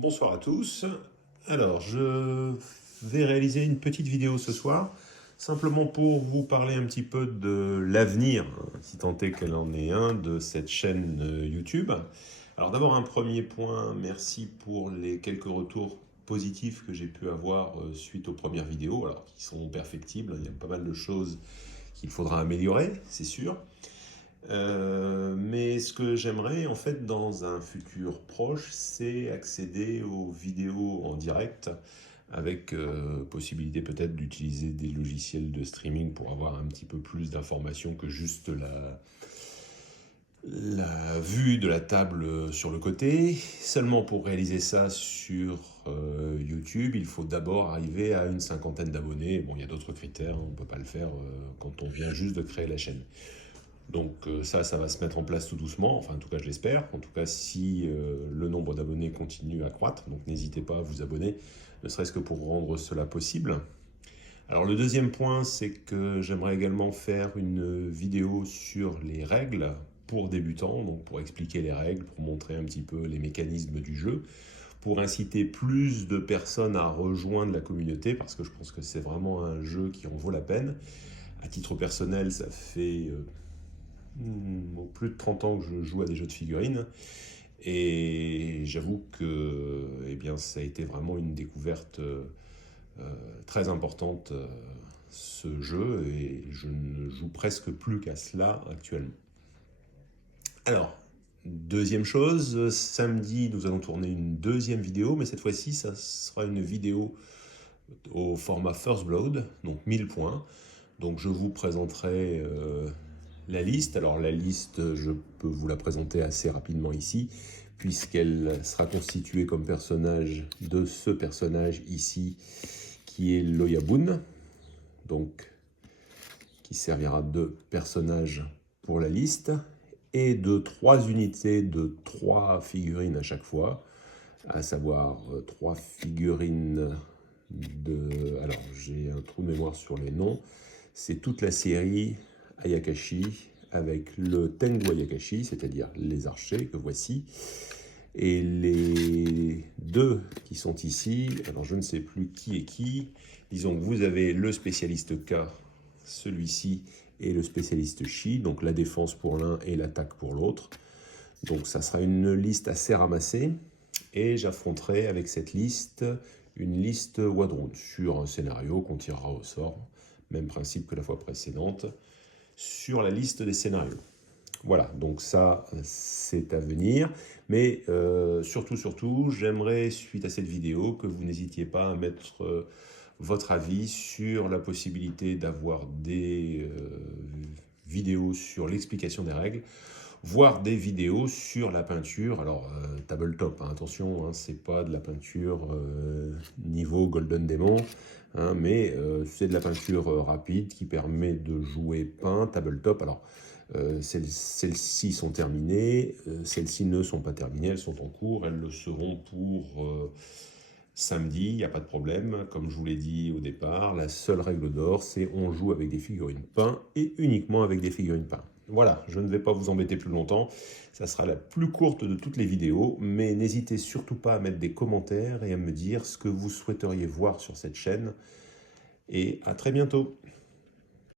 Bonsoir à tous. Alors, je vais réaliser une petite vidéo ce soir, simplement pour vous parler un petit peu de l'avenir, si tant est qu'elle en est un, de cette chaîne YouTube. Alors d'abord un premier point, merci pour les quelques retours positifs que j'ai pu avoir suite aux premières vidéos, alors qui sont perfectibles, il y a pas mal de choses qu'il faudra améliorer, c'est sûr. Mais ce que j'aimerais en fait dans un futur proche, c'est accéder aux vidéos en direct avec possibilité peut-être d'utiliser des logiciels de streaming pour avoir un petit peu plus d'informations que juste la vue de la table sur le côté. Seulement pour réaliser ça sur YouTube, il faut d'abord arriver à une cinquantaine d'abonnés. Bon, il y a d'autres critères, on ne peut pas le faire quand on vient juste de créer la chaîne. Donc ça va se mettre en place tout doucement, enfin en tout cas je l'espère, en tout cas si le nombre d'abonnés continue à croître, donc n'hésitez pas à vous abonner, ne serait-ce que pour rendre cela possible. Alors le deuxième point, c'est que j'aimerais également faire une vidéo sur les règles pour débutants, donc pour expliquer les règles, pour montrer un petit peu les mécanismes du jeu, pour inciter plus de personnes à rejoindre la communauté, parce que je pense que c'est vraiment un jeu qui en vaut la peine. À titre personnel, ça fait plus de 30 ans que je joue à des jeux de figurines et j'avoue que eh bien, ça a été vraiment une découverte très importante ce jeu et je ne joue presque plus qu'à cela actuellement. Alors, deuxième chose, samedi nous allons tourner une deuxième vidéo, mais cette fois-ci ça sera une vidéo au format First Blood, donc 1000 points. Donc je vous présenterai la liste. Alors la liste, je peux vous la présenter assez rapidement ici, puisqu'elle sera constituée comme personnage de ce personnage ici, qui est l'Oyabun, donc qui servira de personnage pour la liste, et de 3 unités de 3 figurines à chaque fois, à savoir 3 figurines de... Alors j'ai un trou de mémoire sur les noms, c'est toute la série Ayakashi avec le Tengu Ayakashi, c'est-à-dire les archers que voici, et les deux qui sont ici, alors je ne sais plus qui est qui, disons que vous avez le spécialiste K, celui-ci, et le spécialiste Shi, donc la défense pour l'un et l'attaque pour l'autre. Donc ça sera une liste assez ramassée, et j'affronterai avec cette liste une liste Wadrun sur un scénario qu'on tirera au sort, même principe que la fois précédente, sur la liste des scénarios. Voilà, donc ça, c'est à venir. Mais surtout, j'aimerais, suite à cette vidéo, que vous n'hésitiez pas à mettre votre avis sur la possibilité d'avoir des vidéos sur l'explication des règles, voire des vidéos sur la peinture. Alors, tabletop, hein, attention, hein, c'est pas de la peinture niveau Golden Demon, hein, mais c'est de la peinture rapide qui permet de jouer peint, tabletop. Alors, celles-ci sont terminées, celles-ci ne sont pas terminées, elles sont en cours, elles le seront pour samedi, il n'y a pas de problème. Comme je vous l'ai dit au départ, la seule règle d'or, c'est on joue avec des figurines peintes et uniquement avec des figurines peintes. Voilà, je ne vais pas vous embêter plus longtemps, ça sera la plus courte de toutes les vidéos, mais n'hésitez surtout pas à mettre des commentaires et à me dire ce que vous souhaiteriez voir sur cette chaîne. Et à très bientôt.